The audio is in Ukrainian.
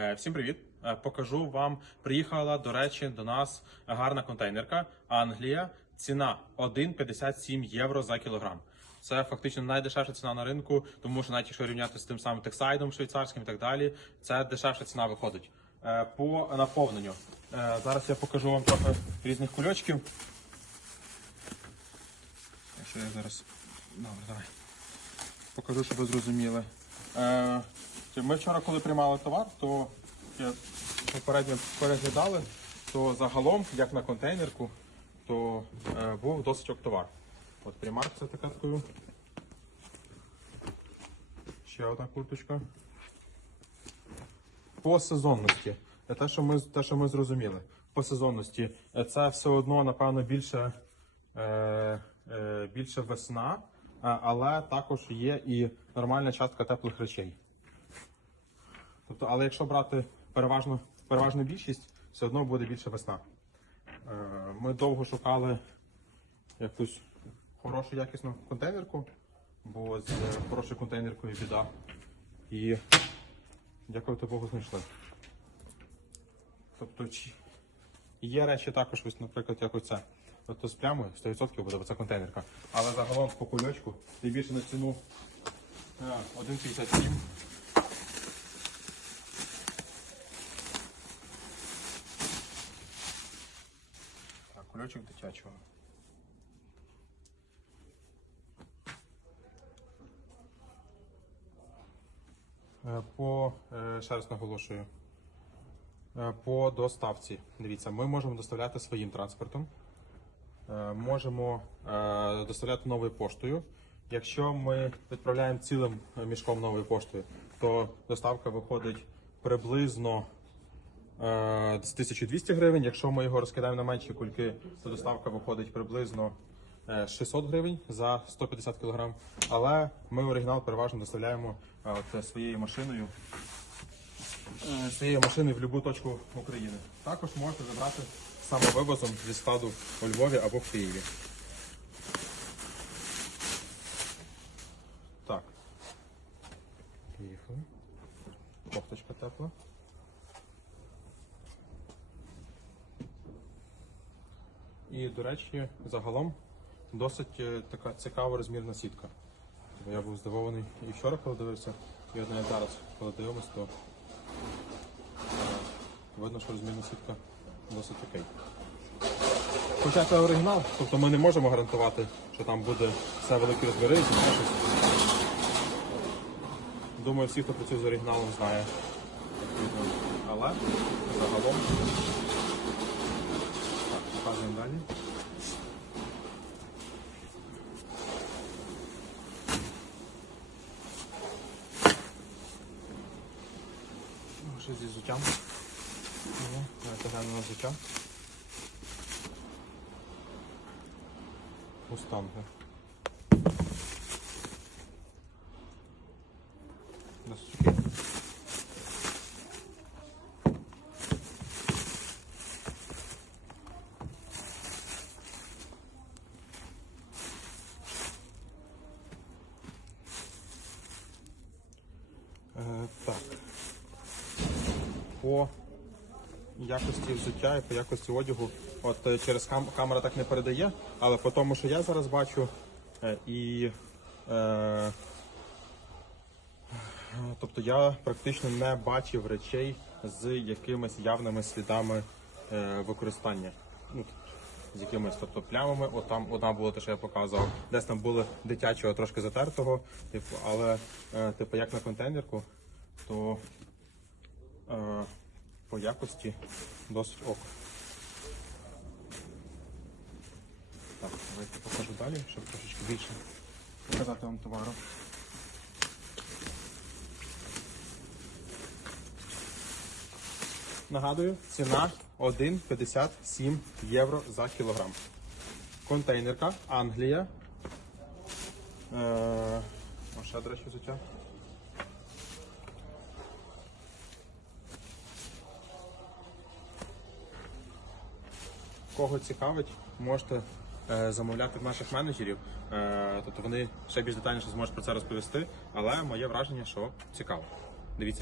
Е, Всім привіт! Е, Покажу вам. Приїхала, до речі, до нас гарна контейнерка Англія. Ціна 1,57 євро за кілограм. Це фактично найдешевша ціна на ринку, тому що навіть якщо рівняти з тим самим тексайдом швейцарським і так далі, це дешевша ціна виходить. Е, По наповненню. Зараз я покажу вам трохи різних кульочків. Якщо я зараз. Добре, давай. Покажу, щоб ви зрозуміли. Ми вчора, коли приймали товар, то я попередньо переглядали, то загалом, як на контейнерку, то е, був досить ок товар. От примарк це така такою. Ще одна курточка. По сезонності. Те, що ми, те, що ми зрозуміли. По сезонності е, це все одно, напевно, більше, е, е, більше весна, е, але також є і нормальна частка теплих речей. Тобто, але якщо брати переважно, переважну більшість, все одно буде більше весна. Е, Ми довго шукали якусь хорошу якісну контейнерку, бо з хорошою контейнеркою біда. І дякувати Богу знайшли. Тобто, є речі також, ось, наприклад, як оце. Тобто з плямою 100% буде оця контейнерка. Але загалом по кульочку і більше на ціну е, 1,57. Кульочок дитячого. Е, По, е, ще раз наголошую, Е, по доставці. Дивіться, ми можемо доставляти своїм транспортом, можемо доставляти новою поштою. Якщо ми відправляємо цілим мішком новою поштою, то доставка виходить приблизно з 1200 гривень. Якщо ми його розкидаємо на менші кульки, то доставка виходить приблизно е, 600 гривень за 150 кг. Але ми оригінал переважно доставляємо е, от, своєю машиною. е, Своєю машиною в будь-яку точку України. Також можете забрати самовивозом зі складу у Львові або в Києві. Так. Поїхали. Кофточка тепла. І, до речі, загалом досить е, така цікава розмірна сітка. Я був здивований і вчора, коли дивився, і навіть зараз, коли дивимось, то е, видно, що розмірна сітка досить окей. Хоча це оригінал, тобто ми не можемо гарантувати, що там буде все великі розміри. Думаю, всі, хто працює з оригіналом, знає. Але загалом. Показуємо далі. Ну, Що зі взуттям? Ну, Давайте глянемо на взуття. Мустанги. Досить По якості взуття і по якості одягу. От е, через кам- камера так не передає, але по тому, що я зараз бачу, е, і е, тобто я практично не бачив речей з якимись явними слідами е, використання. Ну, з якимись тобто плямами, от там одна була те, що я показував, десь там були дитячого трошки затертого, типу, але е, типу як на контейнерку, то по якості досить ок. Так, давайте покажу далі, щоб трошечки більше показати вам товару. Нагадую, ціна 1,57 євро за кілограм. Контейнерка Англія. Е, ще, до речі, взуття. Кого цікавить, можете е, замовляти в наших менеджерів. Е, тобто вони ще більш детальніше зможуть про це розповісти. Але моє враження, що цікаво. Дивіться.